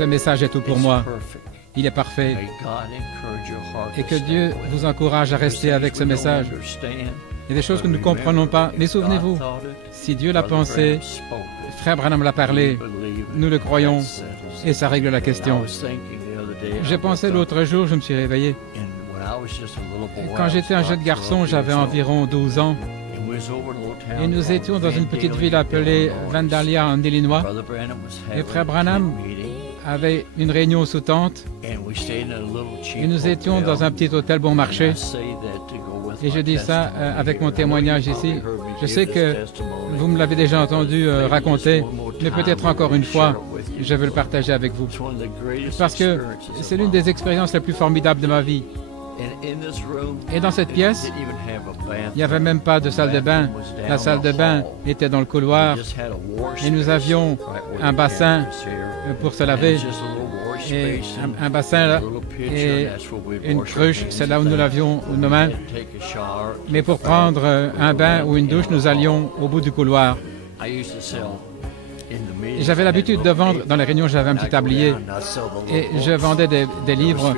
Ce message est tout pour moi. Il est parfait. Et que Dieu vous encourage à rester avec ce message. Il y a des choses que nous ne comprenons pas, mais souvenez-vous, si Dieu l'a pensé, Frère Branham l'a parlé, nous le croyons, et ça règle la question. J'ai pensé l'autre jour, je me suis réveillé. Quand j'étais un jeune garçon, j'avais environ 12 ans, et nous étions dans une petite ville appelée Vandalia en Illinois, et Frère Branham avait une réunion sous tente, et nous étions dans un petit hôtel bon marché. Et je dis ça avec mon témoignage ici. Je sais que vous me l'avez déjà entendu raconter, mais peut-être encore une fois, je veux le partager avec vous. Parce que c'est l'une des expériences les plus formidables de ma vie. Et dans cette pièce, il n'y avait même pas de salle de bain. La salle de bain était dans le couloir et nous avions un bassin pour se laver. Et un bassin là, et une cruche, c'est là où nous lavions nos mains. Mais pour prendre un bain ou une douche, nous allions au bout du couloir. J'avais l'habitude de vendre, dans les réunions, j'avais un petit tablier, et je vendais des livres.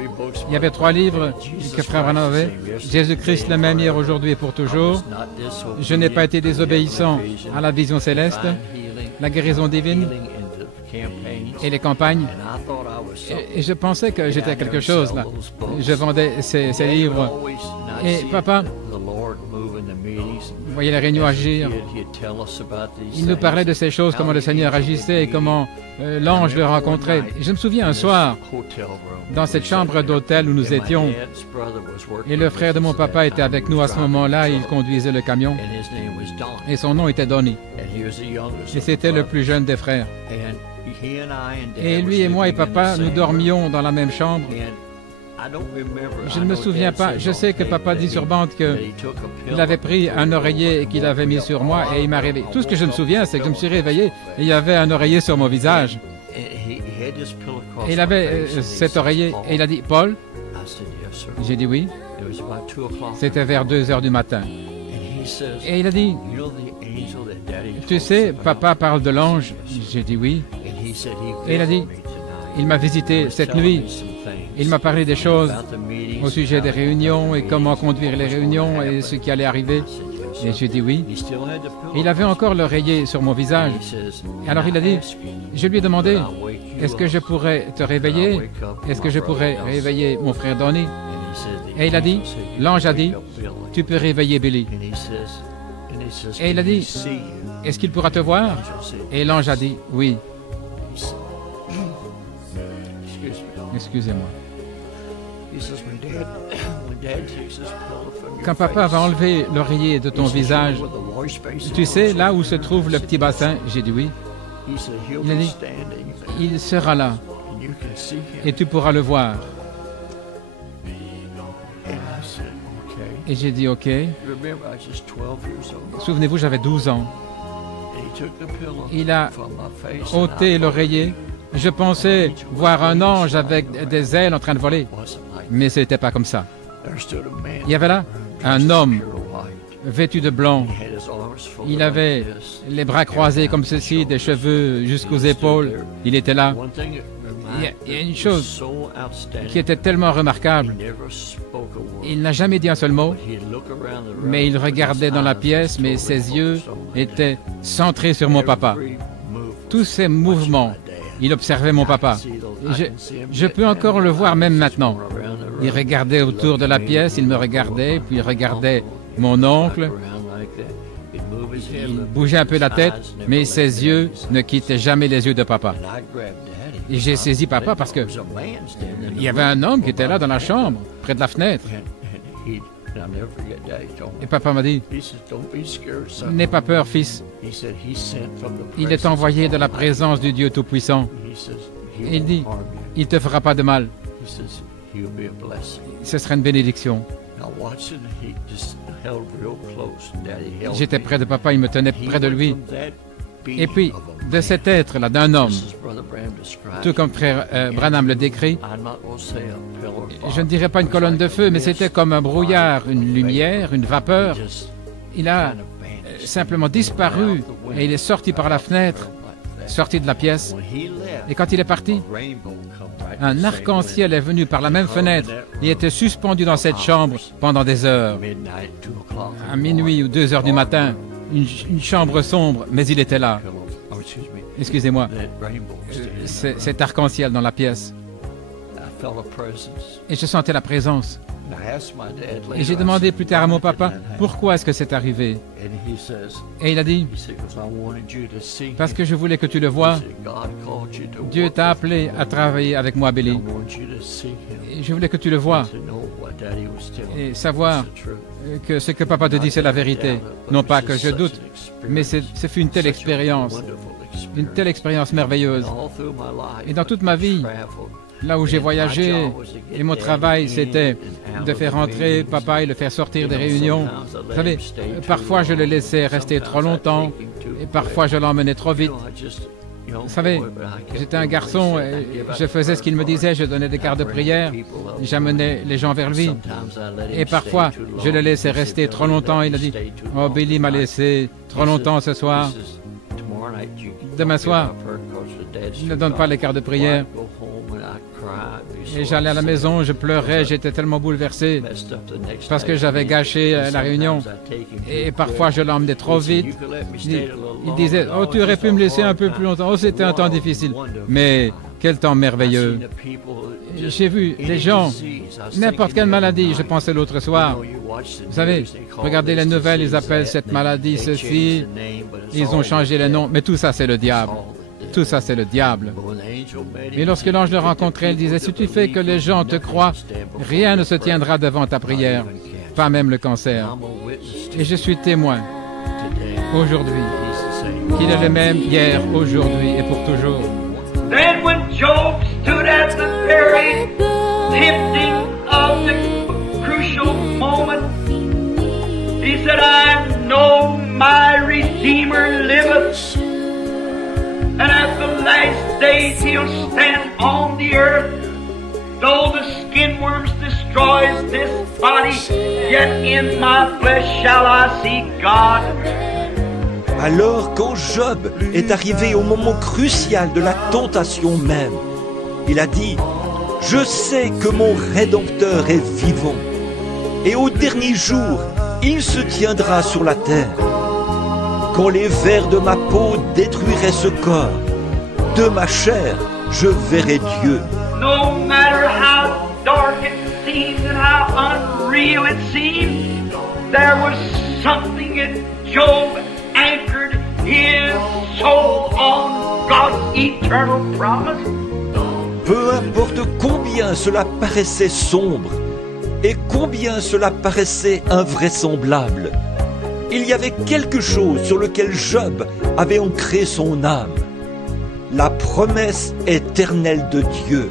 Il y avait 3 livres que Frère Branham avait. Jésus-Christ le même hier, aujourd'hui et pour toujours. Je n'ai pas été désobéissant à la vision céleste, la guérison divine et les campagnes. Et je pensais que j'étais quelque chose là. Je vendais ces livres. Et papa, vous voyez les réunions agir. Il nous parlait de ces choses, comment le Seigneur agissait et comment l'ange le rencontrait. Et je me souviens un soir, dans cette chambre d'hôtel où nous étions, et le frère de mon papa était avec nous à ce moment-là, il conduisait le camion, et son nom était Donnie. Et c'était le plus jeune des frères. Et lui et moi et papa, nous dormions dans la même chambre. Je ne me souviens pas. Je sais que papa dit sur bande qu'il avait pris un oreiller et qu'il avait mis sur moi et il m'a réveillé. Tout ce que je me souviens, c'est que je me suis réveillé et il y avait un oreiller sur mon visage. Et il avait cet oreiller et il a dit « Paul ?» J'ai dit « Oui ». C'était vers 2 heures du matin. Et il a dit « Tu sais, papa parle de l'ange ?» J'ai dit « Oui ». Et il a dit « Il m'a visité cette nuit. Il m'a parlé des choses au sujet des réunions et comment conduire les réunions et ce qui allait arriver. » Et j'ai dit « Oui ». Il avait encore l'oreiller sur mon visage. Alors il a dit « Je lui ai demandé « Est-ce que je pourrais te réveiller? Est-ce que je pourrais réveiller mon frère Donnie ?» Et il a dit « L'ange a dit « Tu peux réveiller Billy. » Et il a dit « Est-ce qu'il pourra te voir? » Et l'ange a dit « Oui. » Excusez-moi. Quand papa va enlever l'oreiller de ton visage, tu sais là où se trouve le petit bassin? J'ai dit oui. Il a dit, il sera là et tu pourras le voir. Et j'ai dit ok. Souvenez-vous, j'avais 12 ans. Il a ôté l'oreiller. Je pensais voir un ange avec des ailes en train de voler, mais ce n'était pas comme ça. Il y avait là un homme vêtu de blanc. Il avait les bras croisés comme ceci, des cheveux jusqu'aux épaules. Il était là. Il y a une chose qui était tellement remarquable. Il n'a jamais dit un seul mot, mais il regardait dans la pièce, mais ses yeux étaient centrés sur mon papa. Tous ces mouvements, il observait mon papa. Je peux encore le voir même maintenant. Il regardait autour de la pièce, il me regardait, puis il regardait mon oncle. Il bougeait un peu la tête, mais ses yeux ne quittaient jamais les yeux de papa. Et j'ai saisi papa parce que il y avait un homme qui était là dans la chambre, près de la fenêtre. Et papa m'a dit, « N'aie pas peur, fils. Il est envoyé de la présence du Dieu Tout-Puissant. » Il dit, « Il ne te fera pas de mal. Ce sera une bénédiction. » J'étais près de papa, il me tenait près de lui. Et puis, de cet être-là, d'un homme, tout comme frère Branham le décrit, je ne dirais pas une colonne de feu, mais c'était comme un brouillard, une lumière, une vapeur. Il a simplement disparu et il est sorti par la fenêtre sorti de la pièce. Et quand il est parti, un arc-en-ciel est venu par la même fenêtre et était suspendu dans cette chambre pendant des heures. À minuit ou 2 heures du matin, une chambre sombre, mais il était là. Excusez-moi, cet arc-en-ciel dans la pièce. Et je sentais la présence. Et j'ai demandé plus tard à mon papa, pourquoi est-ce que c'est arrivé? Et il a dit, parce que je voulais que tu le vois. Dieu t'a appelé à travailler avec moi, Billy. Et je voulais que tu le vois et savoir que ce que papa te dit, c'est la vérité. Non pas que je doute, mais ce fut une telle expérience merveilleuse. Et dans toute ma vie, là où j'ai voyagé, et mon travail, c'était de faire entrer papa et le faire sortir des réunions. Vous savez, parfois je le laissais rester trop longtemps, et parfois je l'emmenais trop vite. Vous savez, j'étais un garçon, et je faisais ce qu'il me disait, je donnais des cartes de prière, j'amenais les gens vers lui. Et parfois, je le laissais rester trop longtemps. Il a dit, « Oh, Billy m'a laissé trop longtemps ce soir. Demain soir, je ne donne pas les cartes de prière. » Et j'allais à la maison, je pleurais, j'étais tellement bouleversé parce que j'avais gâché la réunion. Et parfois, je l'emmenais trop vite. Il disait, « Oh, tu aurais pu me laisser un peu plus longtemps. Oh, c'était un temps difficile. » Mais quel temps merveilleux. J'ai vu les gens, n'importe quelle maladie, je pensais l'autre soir. Vous savez, regardez les nouvelles, ils appellent cette maladie ceci, ils ont changé les noms, mais tout ça, c'est le diable. Tout ça, c'est le diable. Et lorsque l'ange le rencontrait, il disait, si tu fais que les gens te croient, rien ne se tiendra devant ta prière, pas même le cancer. Et je suis témoin, aujourd'hui, qu'il est le même hier, aujourd'hui et pour toujours. Then when Job stood at the very tempting of the crucial moment, he said, I know my Redeemer liveth, and at the last days he'll stand on the earth. Though the skin worms destroys this body, yet in my flesh shall I see God. Alors, quand Job est arrivé au moment crucial de la tentation même, il a dit, « Je sais que mon Rédempteur est vivant, et au dernier jour, il se tiendra sur la terre. Quand les vers de ma peau détruiraient ce corps, de ma chair, je verrai Dieu. » No matter how dark it seems and how unreal it seems, there was something in Job anchored his soul on God's eternal promise. Peu importe combien cela paraissait sombre et combien cela paraissait invraisemblable, il y avait quelque chose sur lequel Job avait ancré son âme. La promesse éternelle de Dieu.